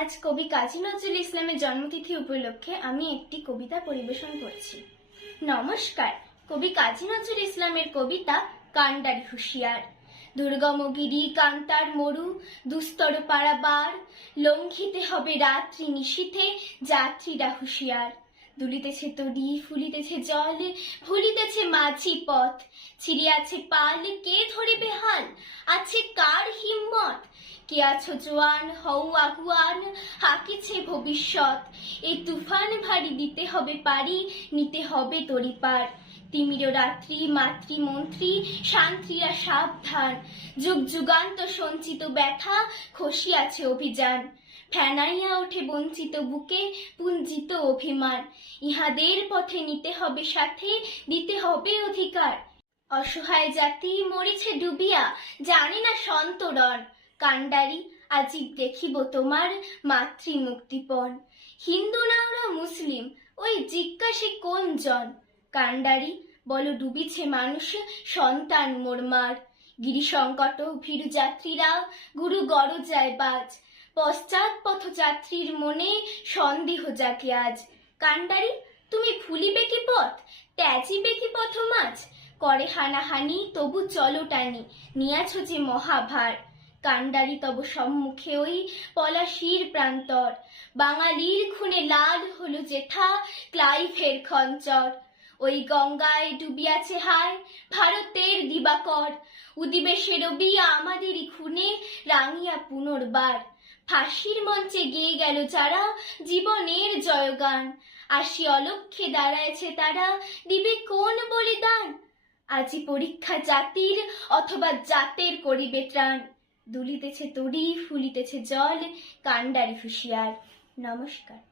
আজ কবি কাজী নজরুল ইসলামের জন্মতিথি উপলক্ষে আমি একটি কবিতা পরিবেশন করছি। নমস্কার। কবি কাজী নজরুল ইসলামের কবিতা কান্ডারি হুঁশিয়ার। দুর্গম গিরি কান্তার মরু দুস্তর পারাবার, লঙ্ঘিতে হবে রাত্রি নিশীথে যাত্রীরা হুঁশিয়ার। দুলিতেছে তরি ফুলিতেছে জল, ভুলিতেছে মাঝি পথ, ছিড়িয়াছে পাল কে ধরিবে হাল, আছে কার হিম্মত। কে আছো জোয়ান হও আগুয়ান, হাকিছে ভবিষ্যৎ, এই তুফান ভারী দিতে হবে পারি, নিতে হবে তরি পার। তিমির রাত্রি মাতৃমন্ত্রী শান্তিরা সাবধান, যুগ যুগান্ত সঞ্চিত ব্যথা খসিয়াছে অভিযান। ফেনাইয়া ওঠে বঞ্চিত বুকে পুঞ্জিত অভিমান, ইহাদের পথে নিতে হবে সাথে, দিতে হবে অধিকার। অসহায় জাতি মরিছে ডুবিয়া, জানে না সন্তরণ। কান্ডারি আজি দেখিব তোমার মাতৃ মুক্তিপণ। হিন্দু না ওরা মুসলিম, ওই জিজ্ঞাসে কোন জন। কান্ডারি বলো ডুবিছে মানুষ সন্তান মোরমার। গিরি সংকট ভীরু যাত্রীরা গুরু গরজায় বাজ, পশ্চাৎ পথযাত্রীর মনে সন্দেহ জাগে আজ। কান্ডারি তুমি ভুলিবে কি পথ, ত্যাজিবে কি পথ মাঝ, করে হানাহানি তবু চলো টানি, নিয়াছ যে মহাভার। কান্ডারি তব সম্মুখে ওই পলাশির প্রান্তর, বাঙালির খুনে লাল হলো যেথা ক্লাইভের খঞ্চর। ওই গঙ্গায় ডুবিয়াছে হায় ভারতের দিবাকর, উদিবে সে রবি আমাদেরই খুনে রাঙিয়া পুনর্বার। ফাঁসির মঞ্চে গেয়ে গেল যারা জীবনের জয়গান, আসি অলক্ষ্যে দাঁড়ায়ছে তারা, দিবে কোন বলিদান। আজি পরীক্ষা জাতির অথবা জাতের করিবে ত্রাণ, দুলিতেছে তরি ফুলিতেছে জল, কান্ডারি হুঁশিয়ার। নমস্কার।